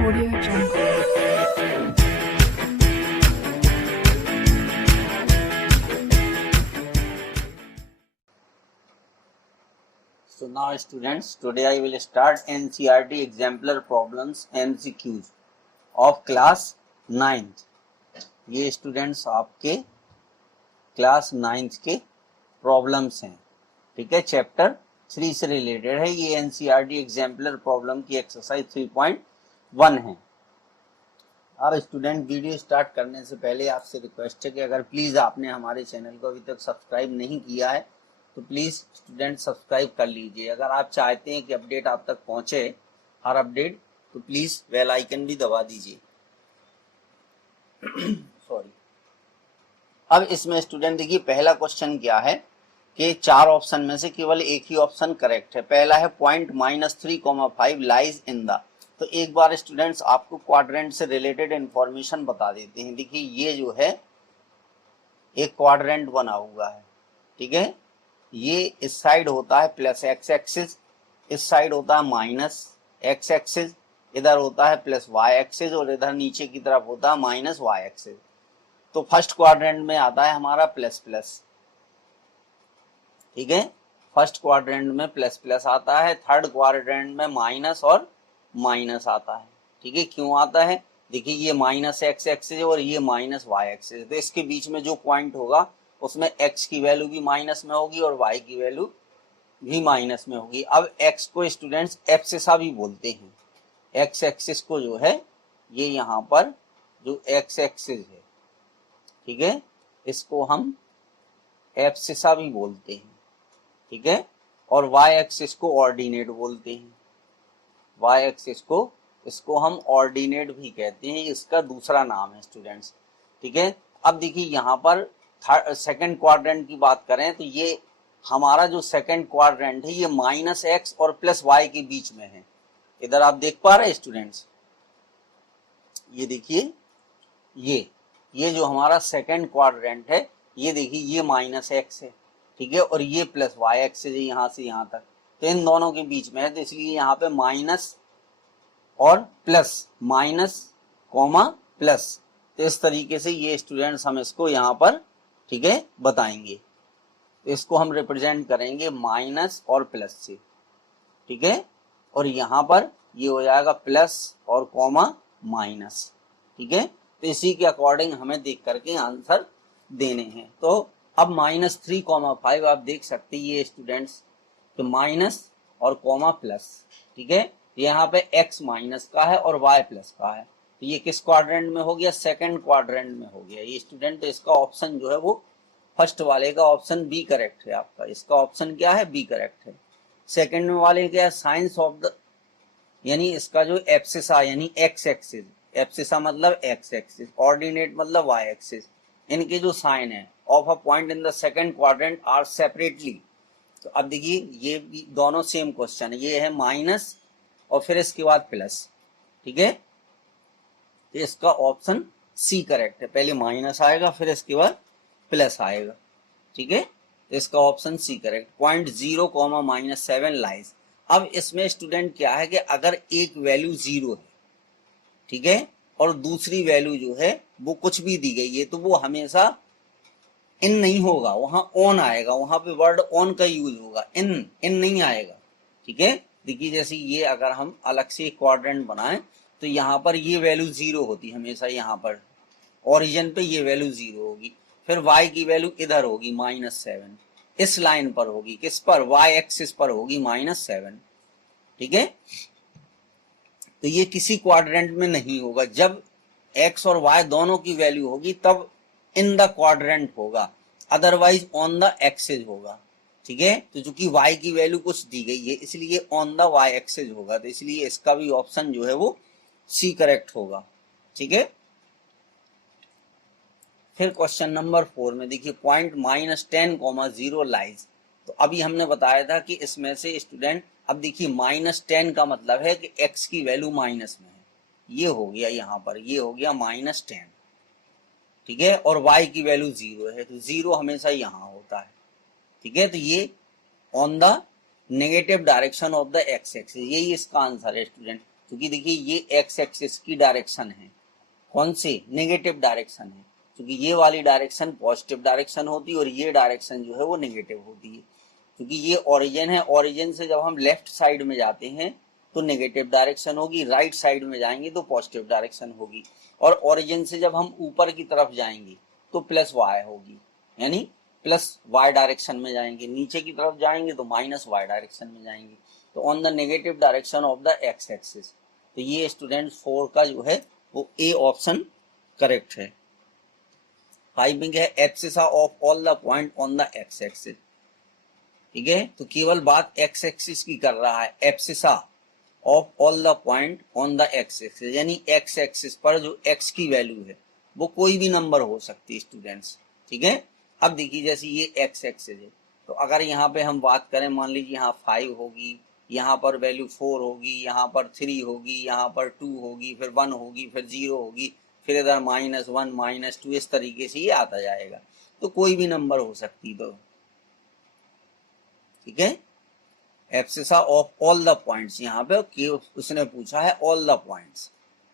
Audio Jungle. So now students, today I will start NCERT exemplar problems MCQs of class 9th. ये students आपके class 9th के problems हैं, ठीक है। Chapter 3 से रिलेटेड है। ये एनसीईआरटी एग्जाम्पलर प्रॉब्लम की एक्सरसाइज 3.1 है। अब स्टूडेंट, वीडियो स्टार्ट करने से पहले आपसे रिक्वेस्ट है कि अगर प्लीज़ आपने हमारे चैनल को अभी तक सब्सक्राइब नहीं किया है तो प्लीज़ स्टूडेंट सब्सक्राइब कर लीजिए। अगर आप चाहते हैं कि अपडेट आप तक पहुंचे, हर अपडेट, तो प्लीज़ बेल आइकन भी दबा दीजिए। सॉरी। अब इसमें स्टूडेंट देखिए, पहला क्वेश्चन क्या है कि 4 ऑप्शन में से केवल एक ही ऑप्शन करेक्ट है। पहला है पॉइंट -3,5 लाइज इन द। तो एक बार स्टूडेंट्स आपको क्वाड्रेंट से रिलेटेड इंफॉर्मेशन बता देते हैं। देखिए, ये जो है एक क्वाड्रेंट बना हुआ है, ठीक है। ये इस साइड होता है प्लस एक्स एक्सिस, इस साइड होता है माइनस एक्स एक्सिस, इधर होता है प्लस वाई एक्सिस और इधर नीचे की तरफ होता है माइनस वाई एक्सिस। तो फर्स्ट क्वाड्रेंट में आता है हमारा प्लस प्लस, ठीक है। फर्स्ट क्वाड्रेंट में प्लस प्लस आता है, थर्ड क्वाड्रेंट में माइनस और माइनस आता है, ठीक है। क्यों आता है? देखिए, ये माइनस एक्स एक्सिस और ये माइनस वाई एक्सिस, तो इसके बीच में जो पॉइंट होगा उसमें एक्स की वैल्यू भी माइनस में होगी और वाई की वैल्यू भी माइनस में होगी। अब एक्स को स्टूडेंट्स एब्सिसा भी बोलते हैं। एक्स एक्सिस को जो है, ये यहाँ पर जो एक्स एक्सिस है, ठीक है, इसको हम एब्सिसा भी बोलते हैं, ठीक है। और वाई एक्सिस को ऑर्डिनेट बोलते हैं। वाई एक्सिस को, इसको हम ऑर्डिनेट भी कहते हैं, इसका दूसरा नाम है स्टूडेंट्स, ठीक है। अब देखिए, यहाँ पर सेकंड क्वाड्रेंट की बात करें तो ये हमारा जो सेकंड क्वाड्रेंट है ये माइनस एक्स और प्लस वाई के बीच में है। इधर आप देख पा रहे हैं स्टूडेंट्स, ये देखिए, ये जो हमारा सेकंड क्वाड्रेंट है, ये देखिए, ये माइनस एक्स है, ठीक है, और ये प्लस वाई एक्स है यहाँ से यहाँ तक, तो इन दोनों के बीच में है। तो इसलिए यहाँ पे माइनस और प्लस, माइनस कॉमा प्लस, तो इस तरीके से ये स्टूडेंट्स हम इसको यहाँ पर, ठीक है, बताएंगे। तो इसको हम रिप्रेजेंट करेंगे माइनस और प्लस से, ठीक है, और यहाँ पर ये हो जाएगा प्लस और कॉमा माइनस, ठीक है। तो इसी के अकॉर्डिंग हमें देख करके आंसर देने हैं। तो अब -3,5 आप देख सकते हैं ये स्टूडेंट्स, तो माइनस और कॉमा प्लस, ठीक है। यहाँ पे x माइनस का है और y प्लस का है, तो ये किस क्वाड्रेंट में हो गया? सेकंड क्वाड्रेंट में हो गया ये स्टूडेंट। तो इसका ऑप्शन जो है वो फर्स्ट वाले का ऑप्शन बी करेक्ट है आपका। इसका ऑप्शन क्या है? बी करेक्ट है। सेकंड में वाले क्या है? साइंस ऑफ द, यानी इसका जो एब्सिसा यानी एक्स एक्सिस, एब्सिसा मतलब एक्स एक्सिस, ऑर्डिनेट मतलब वाई एक्सिस, इनके जो साइन है of a point in the second quadrant are separately. तो अब देखिए, ये भी दोनों सेम क्वेश्चन है। ये है माइनस और फिर इसके बाद प्लस, ठीक है। तो इसका ऑप्शन सी करेक्ट है। पहले माइनस आएगा फिर इसके बाद प्लस आएगा, ठीक है। तो इसका option C correct. Point 0,-7 lies. अब इसमें स्टूडेंट क्या है कि अगर एक वैल्यू 0 है, ठीक है, और दूसरी वैल्यू जो है वो कुछ भी दी गई है, तो वो हमेशा इन नहीं होगा, वहां ऑन आएगा, वहां पे वर्ड ऑन का यूज होगा, इन नहीं आएगा, ठीक है। देखिए, जैसे ये अगर हम अलग से एक क्वाड्रेंट बनाएं तो यहाँ पर ये वैल्यू 0 होती हमेशा, यहाँ पर ओरिजिन पे ये वैल्यू 0 होगी, फिर y की वैल्यू इधर होगी -7, इस लाइन पर होगी, किस पर? y एक्सिस पर होगी -7, ठीक है। तो ये किसी क्वाड्रेंट में नहीं होगा। जब x और y दोनों की वैल्यू होगी तब इन द क्वाड्रेंट होगा, अदरवाइज ऑन द एक्सिस होगा, ठीक है। तो चूंकि y की वैल्यू कुछ दी गई है इसलिए ऑन द y एक्सिस होगा, तो इसलिए इसका भी ऑप्शन जो है वो सी करेक्ट होगा, ठीक है। फिर क्वेश्चन नंबर 4 में देखिए, पॉइंट -10,0 लाइज। तो अभी हमने बताया था कि इसमें से स्टूडेंट, अब देखिए -10 का मतलब है कि x की वैल्यू माइनस में है, ये हो गया यहाँ पर, ये हो गया -10, ठीक है, और y की वैल्यू 0 है, तो 0 हमेशा यहाँ होता है, ठीक है। तो ये on the negative direction of the x axis, यही इसका आंसर है स्टूडेंट। क्योंकि देखिए ये एक्स एक्सिस की डायरेक्शन है, कौन सी, नेगेटिव डायरेक्शन है, क्योंकि ये वाली डायरेक्शन पॉजिटिव डायरेक्शन होती है और ये डायरेक्शन जो है वो नेगेटिव होती है। क्योंकि ये ओरिजिन है, ओरिजिन से जब हम लेफ्ट साइड में जाते हैं तो नेगेटिव डायरेक्शन होगी, राइट साइड में जाएंगे तो पॉजिटिव डायरेक्शन होगी, और ओरिजिन से जब हम ऊपर की तरफ जाएंगे तो प्लस वाई होगी, यानी प्लस वाई डायरेक्शन में जाएंगे, नीचे की तरफ जाएंगे तो माइनस वाई डायरेक्शन में जाएंगे, तो on the negative direction of the x axis. तो ये स्टूडेंट 4 का जो है वो ए ऑप्शन करेक्ट है। 5 में क्या है, abscissa of all the point on the x axis. ठीक है, तो केवल बात एक्स एक्सिस की कर रहा है, abscissa of all the point on the x axis, यानी एक्स एक्सिस पर जो एक्स की वैल्यू है वो कोई भी नंबर हो सकती है स्टूडेंट्स। ठीक है, अब देखिए जैसे ये एक्स एक्सिस है, तो अगर यहाँ पे हम बात करें, मान लीजिए यहाँ 5 होगी, यहाँ पर वैल्यू 4 होगी, यहाँ पर 3 होगी, यहाँ पर 2 होगी, फिर 1 होगी, फिर 0 होगी, फिर इधर -1 -2, इस तरीके से ये आता जाएगा, तो कोई भी नंबर हो सकती। तो ठीक है, abscissa of all the points, यहाँ पे उसने पूछा है ऑल द पॉइंट्स।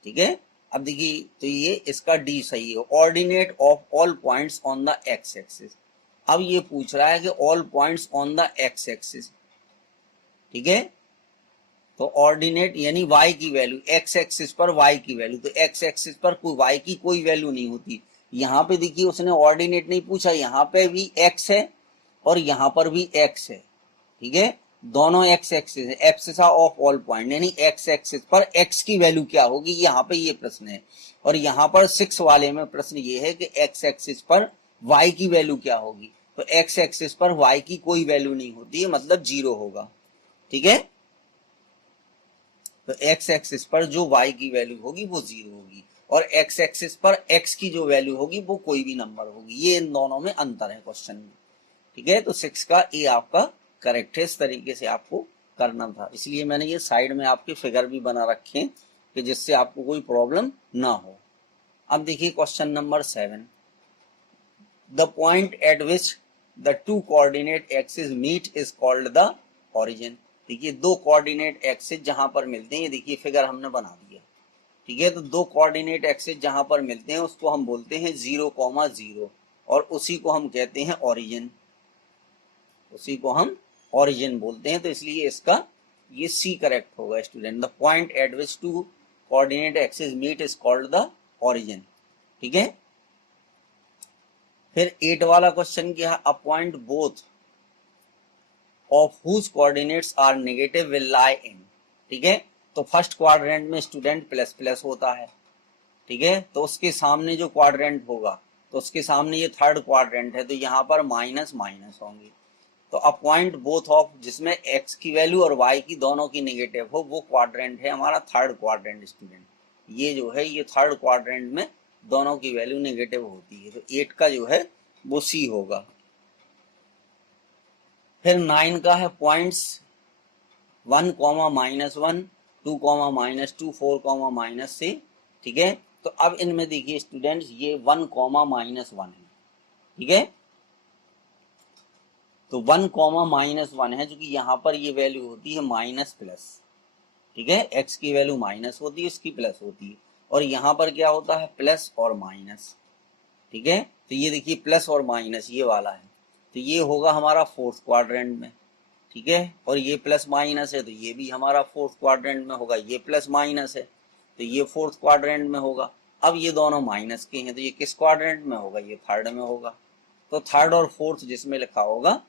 ठीक है, अब देखिए तो ये इसका डी सही है, ordinate of all points on the x axis. अब ये पूछ रहा है कि all points on the x axis. ठीक है, तो ऑर्डिनेट यानी y की वैल्यू, एक्स एक्सिस पर y की वैल्यू, तो एक्स एक्सिस पर कोई y की कोई वैल्यू नहीं होती। यहाँ पे देखिए उसने ऑर्डिनेट नहीं पूछा, यहाँ पे भी x है और यहाँ पर भी x है। ठीक है, दोनों एक्स एक्सिस है, एब्सिसा ऑफ ऑल पॉइंट, यानी एक्स एक्सिस पर x की वैल्यू क्या होगी, यहाँ पे ये प्रश्न है। और यहाँ पर 6 वाले में प्रश्न ये है कि एक्स एक्सिस पर y की वैल्यू क्या होगी, तो एक्स एक्सिस पर y की कोई वैल्यू नहीं होती है, मतलब 0 होगा। ठीक है, तो एक्स एक्सिस पर जो y की वैल्यू होगी वो 0 होगी, और एक्स एक्सिस पर x की जो वैल्यू होगी वो कोई भी नंबर होगी। ये इन दोनों में अंतर है क्वेश्चन में। ठीक है, तो 6 का ए आपका करेक्ट है। इस तरीके से आपको करना था, इसलिए मैंने ये साइड में आपके फिगर भी बना रखे कि जिससे आपको कोई प्रॉब्लम ना हो। अब देखिए question number 7, the point at which the two coordinate axis meet is called the origin. देखिए दो कोऑर्डिनेट एक्सिस जहां पर मिलते हैं, देखिए फिगर हमने बना दिया। ठीक है, तो दो कोऑर्डिनेट एक्सिस जहां पर मिलते हैं उसको हम बोलते हैं 0,0, और उसी को हम कहते हैं ओरिजिन, उसी को हम ओरिजिन बोलते हैं। तो इसलिए इसका ये सी करेक्ट होगा student, the point at which two coordinate axis meet is called the origin. ठीक है, फिर 8 वाला क्वेश्चन क्या है, a point both of whose coordinates are negative will lie in. ठीक है, तो फर्स्ट क्वाड्रेंट में स्टूडेंट प्लस प्लस होता है। ठीक है, तो उसके सामने जो क्वाड्रेंट होगा, तो उसके सामने ये थर्ड क्वाड्रेंट है, तो यहाँ पर माइनस माइनस होंगे। तो अ पॉइंट बोथ ऑफ, जिसमें एक्स की वैल्यू और वाई की दोनों की नेगेटिव हो, वो क्वाड्रेंट है हमारा थर्ड क्वाड्रेंट स्टूडेंट। ये जो है ये थर्ड क्वाड्रेंट में दोनों की वैल्यू नेगेटिव होती है, तो 8 का जो है वो सी होगा। फिर 9 का है पॉइंट्स 1, -1, 2, -2, 4, -6। ठीक है, तो अब इनमें देखिए स्टूडेंट्स ये 1, -1 है। ठीक है, तो 1, -1 है, क्योंकि यहाँ पर ये वैल्यू होती है माइनस प्लस। ठीक है, एक्स की वैल्यू माइनस होती है, इसकी प्लस होती है, और यहाँ पर क्या होता है प्लस और माइनस। ठीक है, तो ये देखिए प्लस और माइनस ये वाला है, तो ये होगा हमारा फोर्थ क्वाड्रेंट में। ठीक है, और ये प्लस माइनस है, तो ये भी हमारा फोर्थ क्वाड्रेंट में होगा, ये प्लस माइनस है तो ये फोर्थ क्वाड्रेंट में होगा। अब ये दोनों माइनस के हैं, तो ये किस क्वाड्रेंट में होगा, ये थर्ड में होगा। तो थर्ड और फोर्थ जिसमें लिखा होगा,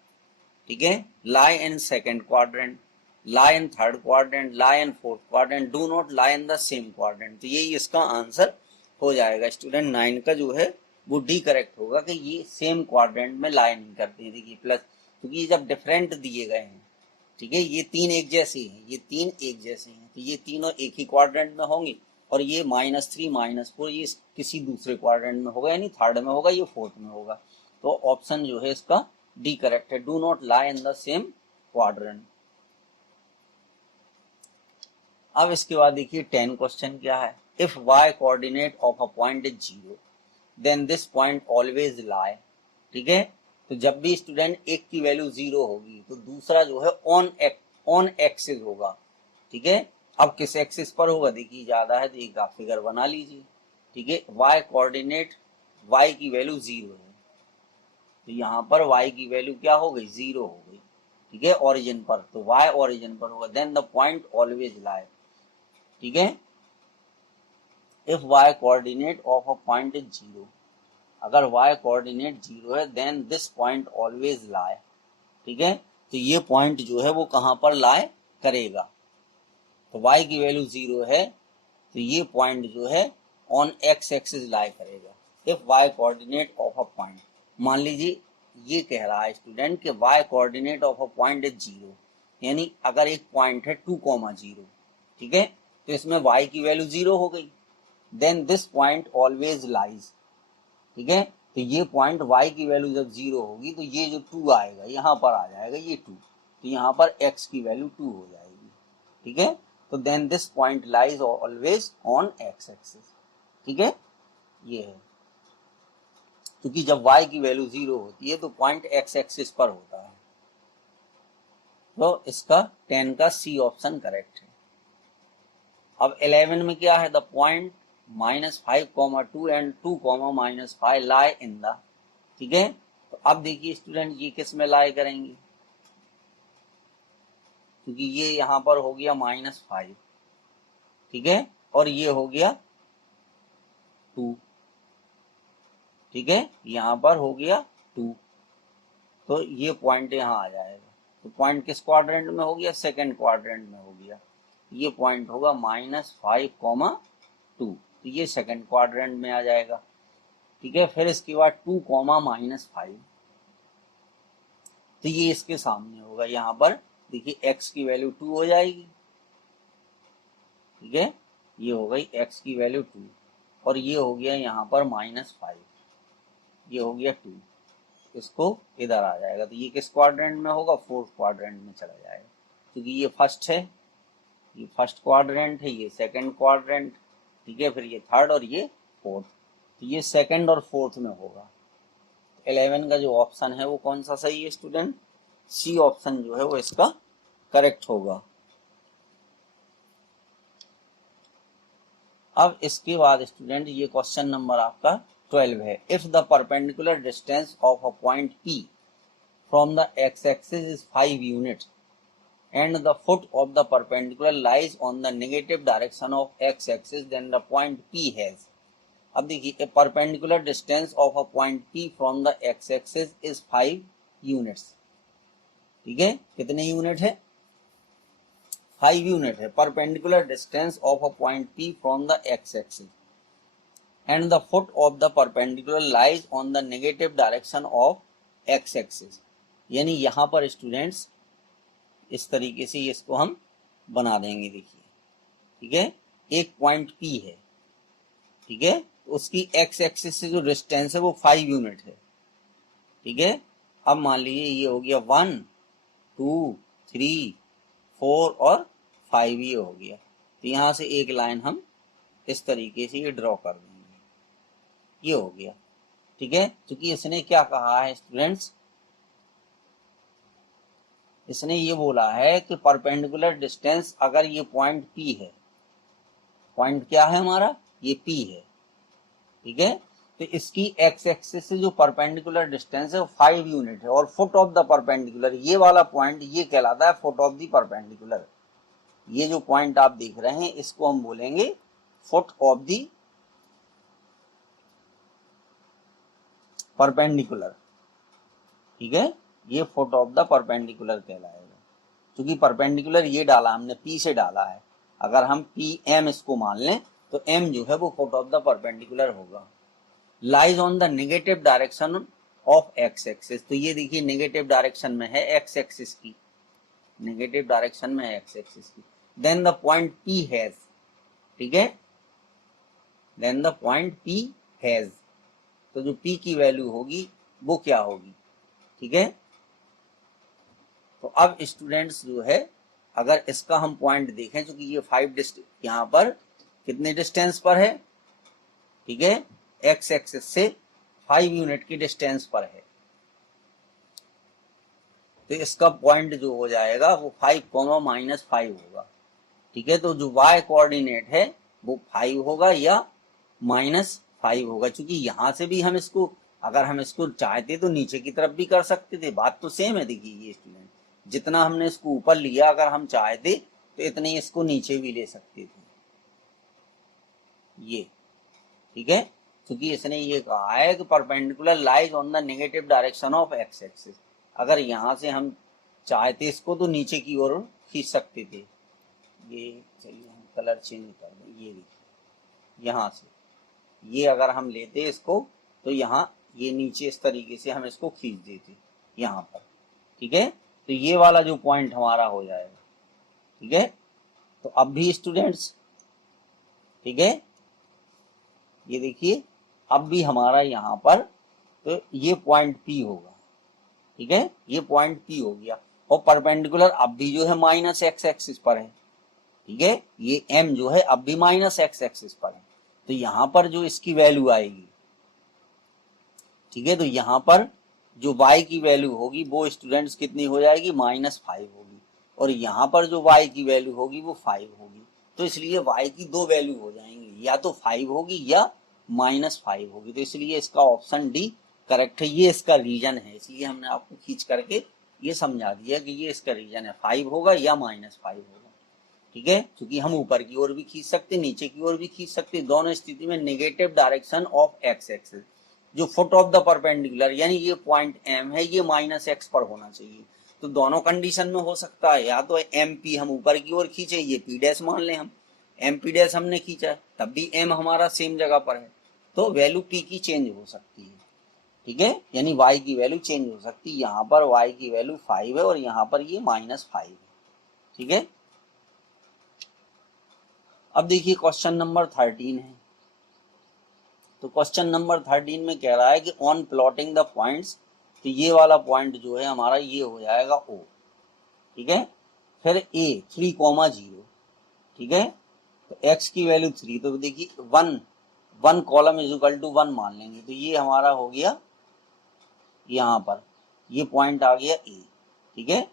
ठीक है, lie in second quadrant, lie in third quadrant, lie in fourth quadrant, do not lie in the same quadrant। तो यही इसका आंसर हो जाएगा स्टूडेंट। 9 का जो है वो डी करेक्ट होगा कि ये सेम क्वाड्रेंट में लाई नहीं करते हैं। देखिए प्लस, क्योंकि जब डिफरेंट दिए गए हैं, ठीक है, ये 3 एक जैसे हैं, ये 3 एक जैसे हैं, तो ये तीनों एक ही क्वाड्रेंट में होंगे, और ये -3, -4 ये किसी दूसरे क्वाड्रेंट में होगा, यानी थर्ड में होगा, ये फोर्थ में होगा। तो ऑप्शन जो है इसका डी करेक्ट है, do not lie in the same quadrant. अब इसके बाद देखिए 10 क्वेश्चन क्या है, if y coordinate of a point is 0 then this point always lie. ठीक है, तो जब भी स्टूडेंट एक की वैल्यू 0 होगी तो दूसरा जो है ऑन एक्सिस होगा। ठीक है, अब किस एक्सिस पर होगा, देखिए ज्यादा है तो एक आप फिगर बना लीजिए, ठीक है। y कोऑर्डिनेट, y की वैल्यू 0 है, तो यहाँ पर y की वैल्यू क्या हो गई, 0 हो गई, ठीक है, ओरिजिन पर, तो y ओरिजिन पर होगा। Then the point always lie, ठीक है। If y coordinate of a point is 0, अगर y कोऑर्डिनेट 0 है, then this point always lie, ठीक है। तो ये पॉइंट जो है वो कहाँ पर लाई करेगा, तो y की वैल्यू 0 है, तो ये पॉइंट जो है ऑन एक्स एक्सिस लाई करेगा। If y coordinate of a point, मान लीजिए ये कह रहा है स्टूडेंट कि y coordinate of a point is 0, यानी अगर एक पॉइंट है 2,0, ठीक है, तो इसमें y की वैल्यू 0 हो गई, then this point always lies, ठीक है। तो ये पॉइंट y की वैल्यू जब 0 होगी तो ये जो 2 आएगा यहाँ पर आ जाएगा, ये 2, तो यहाँ पर x की वैल्यू 2 हो जाएगी, ठीक है। तो then this point lies always on x axis, ठीक है, ये है। क्योंकि जब y की वैल्यू 0 होती है तो पॉइंट एक्स एक्सिस पर होता है, तो इसका 10 का सी ऑप्शन करेक्ट है। अब 11 में क्या है, the point -5,2 and 2, -5 lie in the, ठीक है। तो अब देखिए स्टूडेंट ये किस में लाई करेंगे, क्योंकि ये यहाँ पर हो गया -5, ठीक है, और ये हो गया 2, ठीक है, यहाँ पर हो गया 2, तो ये पॉइंट यहाँ आ जाएगा। तो पॉइंट किस क्वाड्रेंट में हो गया, सेकंड क्वाड्रेंट में हो गया। ये पॉइंट होगा -5,2, तो ये सेकंड क्वाड्रेंट में आ जाएगा, ठीक है। फिर इसके बाद 2, -5, तो ये इसके सामने होगा, यहाँ पर देखिए x की वैल्यू 2 हो जाएगी, ठीक है, ये हो गई x की वैल्यू 2, और ये हो गया यहाँ पर -5, ये हो गया 2, इसको इधर आ जाएगा, तो ये किस क्वाड्रेंट में होगा, फोर्थ क्वाड्रेंट में चला जाएगा, क्योंकि ये फर्स्ट है, ये फर्स्ट क्वाड्रेंट है, ये सेकंड क्वाड्रेंट, ठीक है, फिर ये थर्ड और ये फोर्थ, तो ये सेकंड और फोर्थ में होगा। 11 का जो ऑप्शन है वो कौन सा सही है स्टूडेंट, सी ऑप्शन जो है वो इसका करेक्ट होगा। अब इसके बाद स्टूडेंट ये क्वेश्चन नंबर आपका 12 है। If the perpendicular distance of a point P from the x axis is 5 unit and the foot of the perpendicular lies on the negative direction of x axis, then the point P has, अब देखिए a perpendicular distance of a point P from the x axis is 5 units, ठीक है, कितने unit है, 5 unit है। perpendicular distance of a point P from the x axis and the foot of the perpendicular lies on the negative direction of x axis, यानी यहाँ पर students इस तरीके से इसको हम बना देंगे, देखिए, ठीक है, एक पॉइंट P है, ठीक है, तो उसकी एक्स एक्सिस से जो डिस्टेंस है वो 5 यूनिट है, ठीक है। अब मान लीजिए ये हो गया 1, 2, 3, 4 और 5, ये हो गया, तो यहाँ से एक लाइन हम इस तरीके से ये ड्रॉ कर देंगे, ये हो गया, ठीक है। क्योंकि इसने क्या कहा है स्टूडेंट्स, इसने ये बोला है कि परपेंडिकुलर डिस्टेंस, अगर ये पॉइंट P है, पॉइंट क्या है हमारा, ये P है, ठीक है, तो इसकी एक्स एक्सिस से जो परपेंडिकुलर डिस्टेंस है वो 5 यूनिट है, और फुट ऑफ द परपेंडिकुलर, ये वाला पॉइंट ये कहलाता है फुट ऑफ द परपेंडिकुलर। ये जो पॉइंट आप देख रहे हैं इसको हम बोलेंगे फुट ऑफ द परपेंडिकुलर, ठीक है, ये फुट ऑफ द परपेंडिकुलर कहलाएगा। क्योंकि परपेंडिकुलर ये डाला हमने, P से डाला है, अगर हम PM इसको मान लें तो M जो है वो फुट ऑफ द परपेंडिकुलर होगा। Lies on the negative direction of x axis, तो ये देखिए नेगेटिव डायरेक्शन में है एक्स एक्सिस की, नेगेटिव डायरेक्शन में है एक्स एक्सिस की। Then the point P has, ठीक है, then the point P has, तो जो P की वैल्यू होगी वो क्या होगी, ठीक है। तो अब स्टूडेंट्स जो है अगर इसका हम पॉइंट देखें, क्योंकि ये 5 यहाँ पर कितने डिस्टेंस पर है, ठीक है, एक्स एक्सिस से 5 यूनिट की डिस्टेंस पर है, तो इसका पॉइंट जो हो जाएगा वो 5, -5 होगा, ठीक है, तो जो y कोऑर्डिनेट है वो 5 होगा या -5 होगा, क्योंकि यहां से भी हम इसको, अगर हम इसको चाहते तो नीचे की तरफ भी कर सकते थे, बात तो सेम है। देखिए ये स्टूडेंट, जितना हमने इसको ऊपर लिया, अगर हम चाहते तो इतने ही इसको नीचे भी ले सकते थे, ये ठीक है, क्योंकि इसने ये कहा है कि perpendicular lies on the negative direction of x axis. अगर यहां से हम चाहते इसको तो नीचे की ओर खींच सकते थे। ये चलिए हम कलर चेंज कर दें, ये देखिए यहाँ से ये अगर हम लेते इसको तो यहाँ ये नीचे इस तरीके से हम इसको खींच देते यहाँ पर, ठीक है, तो ये वाला जो पॉइंट हमारा हो जाएगा, ठीक है। तो अब भी स्टूडेंट्स, ठीक है, ये देखिए अब भी हमारा यहाँ पर तो ये पॉइंट P होगा, ठीक है, ये पॉइंट P हो गया, और परपेंडिकुलर अब भी जो है -x एक्सिस पर है, ठीक है, ये M जो है अब भी -x एक्सिस पर है, तो यहां पर जो इसकी वैल्यू आएगी, ठीक है, तो यहां पर जो y की वैल्यू होगी वो स्टूडेंट्स कितनी हो जाएगी, -5 होगी, और यहां पर जो y की वैल्यू होगी वो 5 होगी। तो इसलिए y की दो वैल्यू हो जाएंगी, या तो 5 होगी या -5 होगी, तो इसलिए इसका ऑप्शन डी करेक्ट है। ये इसका रीजन है, इसलिए हमने आपको खींच करके ये समझा दिया कि ये इसका रीजन है, 5 होगा या -5 होगा, ठीक है, क्योंकि हम ऊपर की ओर भी खींच सकते, नीचे की ओर भी खींच सकते, दोनों स्थिति में negative direction of x axis, जो फुट ऑफ द परपेंडिकुलर यानी ये पॉइंट M है, ये -x पर होना चाहिए। तो दोनों कंडीशन में हो सकता है, या तो MP हम ऊपर की ओर खींचे, ये P' मान लें हम, MP' हमने खींचा तब भी M हमारा सेम जगह पर है, तो वैल्यू P की चेंज हो सकती है, ठीक है, यानी y की वैल्यू चेंज हो सकती है। यहाँ पर y की वैल्यू 5 है और यहाँ पर ये -5 है, ठीक है। अब देखिए क्वेश्चन नंबर 13 है, तो क्वेश्चन नंबर 13 में कह रहा है कि ऑन प्लॉटिंग द पॉइंट्स, तो ये वाला पॉइंट जो है हमारा ये हो जाएगा O, ठीक है, फिर A 3,0, ठीक है, तो x की वैल्यू 3, तो देखिए 1 कॉलम इज इक्वल टू 1 मान लेंगे, तो ये हमारा हो गया, यहाँ पर ये पॉइंट आ गया A, ठीक है,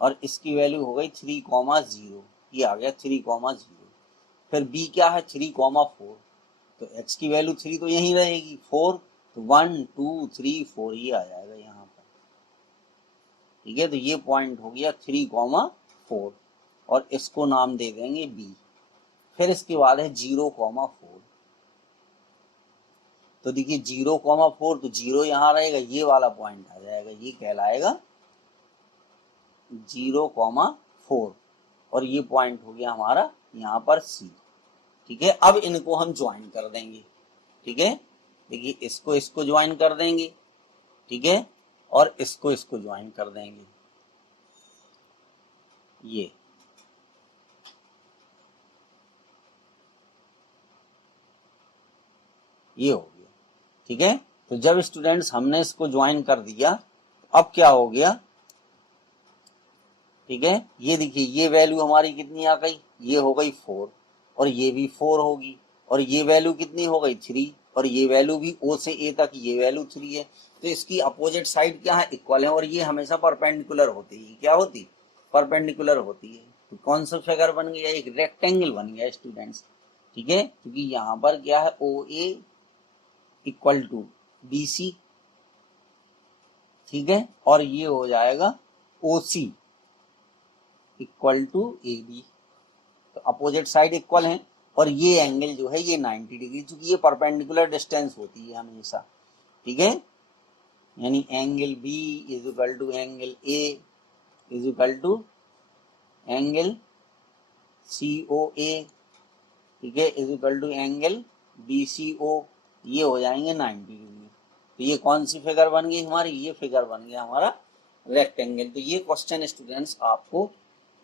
और इसकी वैल्यू हो गई 3,0, ये आ गया 3,0, फिर B क्या है 3,4, तो x की वैल्यू 3 तो यहीं रहेगी, 4 तो 1 2 3 4 ये आ जाएगा यहाँ पर, ठीक है, तो ये पॉइंट हो गया 3,4 और इसको नाम दे देंगे B। फिर इसके बाद है 0,4, तो देखिए 0,4 तो 0 यहाँ रहेगा, ये वाला पॉइंट आ जाएगा, ये कहलाएगा 0,4 और ये पॉइंट हो गया हमारा यहाँ पर C, ठीक है। अब इनको हम ज्वाइन कर देंगे, ठीक है, देखिए इसको ज्वाइन कर देंगे, ठीक है, और इसको ज्वाइन कर देंगे, ये हो गया, ठीक है। तो जब स्टूडेंट्स हमने इसको ज्वाइन कर दिया तो अब क्या हो गया, ठीक है, ये देखिए ये वैल्यू हमारी कितनी आ गई, ये हो गई 4 और ये भी 4 होगी, और ये वैल्यू कितनी हो गई 3, और ये वैल्यू भी O से A तक ये वैल्यू 3 है, तो इसकी अपोजिट साइड क्या है, इक्वल है, और ये हमेशा परपेंडिकुलर होती है, क्या होती, परपेंडिकुलर होती है। तो कौन सा फिगर बन गया, एक रेक्टेंगल बन गया स्टूडेंट्स, ठीक है, क्योंकि यहाँ पर क्या है OA इक्वल टू BC, ठीक है, और ये हो जाएगा OC इक्वल टू AB, तो अपोजिट साइड इक्वल है, और ये एंगल जो है ये 90 डिग्री, क्योंकि ये परपेंडिकुलर डिस्टेंस होती है हमेशा, ठीक है, यानी angle B is equal to angle A is equal to angle COA, ठीक है, is equal to angle BCO, ये हो जाएंगे 90 डिग्री। तो ये कौन सी फिगर बन गई हमारी, ये फिगर बन गया हमारा रेक्टेंगल। तो ये क्वेश्चन स्टूडेंट्स आपको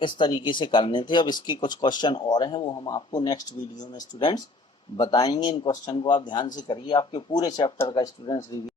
इस तरीके से करने थे। अब इसके कुछ क्वेश्चन और हैं, वो हम आपको नेक्स्ट वीडियो में स्टूडेंट्स बताएंगे। इन क्वेश्चन को आप ध्यान से करिए, आपके पूरे चैप्टर का स्टूडेंट्स रिव्यू